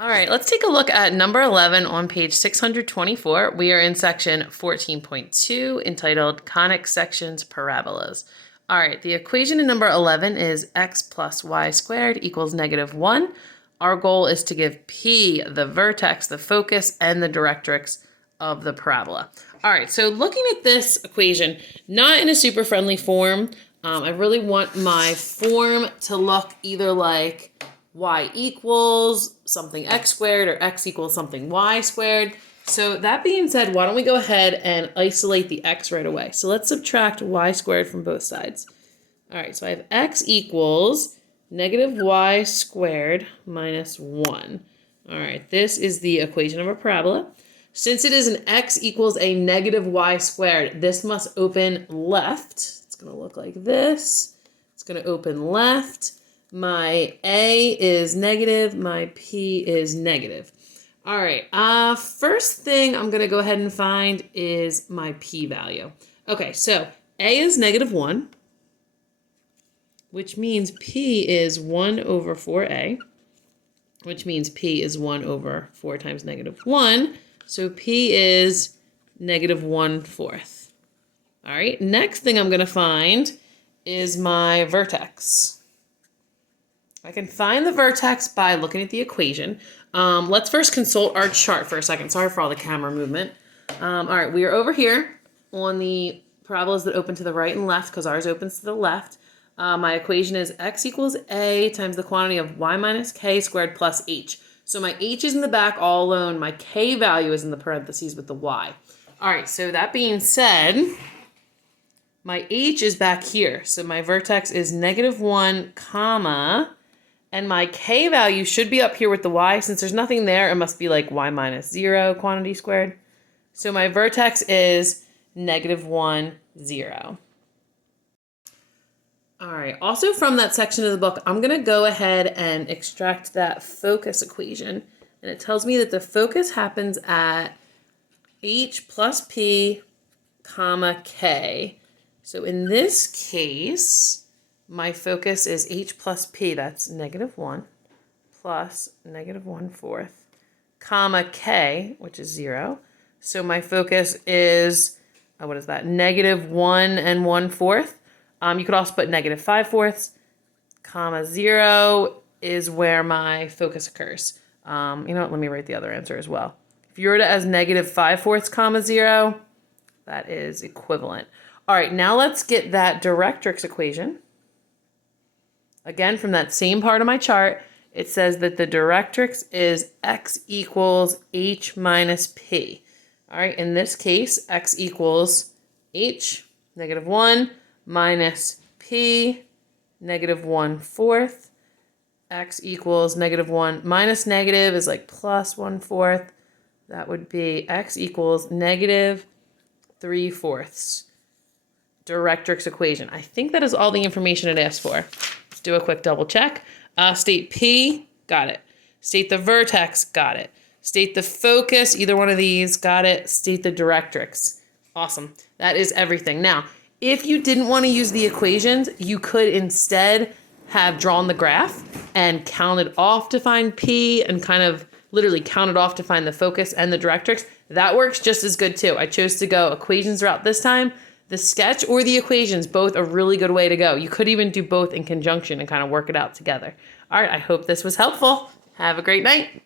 All right, let's take a look at number 11 on page 624. We are in section 14.2 entitled Conic sections Parabolas. All right, the equation in number 11 is x plus y squared equals -1. Our goal is to give P the vertex, the focus, and the directrix of the parabola. All right, so looking at this equation, not in a super friendly form, I really want my form to look either like y equals something x squared or x equals something y squared. So that being said, why don't we go ahead and isolate the x right away? So let's subtract y squared from both sides. All right, so I have x equals -y squared minus 1. All right, this is the equation of a parabola. Since it is an x equals a -y squared, this must open left. It's going to look like this. It's going to open left. My a is negative, my p is negative. All right, first thing I'm gonna go ahead and find is my p value. Okay, so a is -1, which means p is 1 over 4a, which means p is 1 over 4 times -1, so p is -1/4. All right, next thing I'm gonna find is my vertex. I can find the vertex by looking at the equation. Let's first consult our chart for a second. Sorry for all the camera movement. All right, we are over here on the parabolas that open to the right and left because ours opens to the left. My equation is x equals a times the quantity of y minus k squared plus h. So my h is in the back all alone. My k value is in the parentheses with the y. All right, so that being said, my h is back here. So my vertex is -1, comma, and my k value should be up here with the y. Since there's nothing there, it must be like y minus 0 quantity squared. So my vertex is -1, 0. All right, also from that section of the book, I'm going to go ahead and extract that focus equation. And it tells me that the focus happens at h plus p, comma, k. So in this case, my focus is h plus p, that's -1, plus -1/4, comma k, which is 0. So my focus is, what is that, -1 and 1/4. You could also put -5/4, comma 0 is where my focus occurs. You know what, let me write the other answer as well. If you wrote it as -5/4, comma 0, that is equivalent. All right, now let's get that directrix equation. Again, from that same part of my chart, it says that the directrix is x equals h minus p. All right, in this case, x equals h, -1, minus p, -1/4. X equals -1 minus negative is like plus 1/4. That would be x equals -3/4. Directrix equation. I think that is all the information it asks for. Let's do a quick double check. State P, got it. State the vertex, got it. State the focus, either one of these, got it. State the directrix. Awesome. That is everything. Now, if you didn't want to use the equations, you could instead have drawn the graph and counted off to find P and kind of literally counted off to find the focus and the directrix. That works just as good too. I chose to go equations route this time. The sketch or the equations, both a really good way to go. You could even do both in conjunction and kind of work it out together. All right, I hope this was helpful. Have a great night.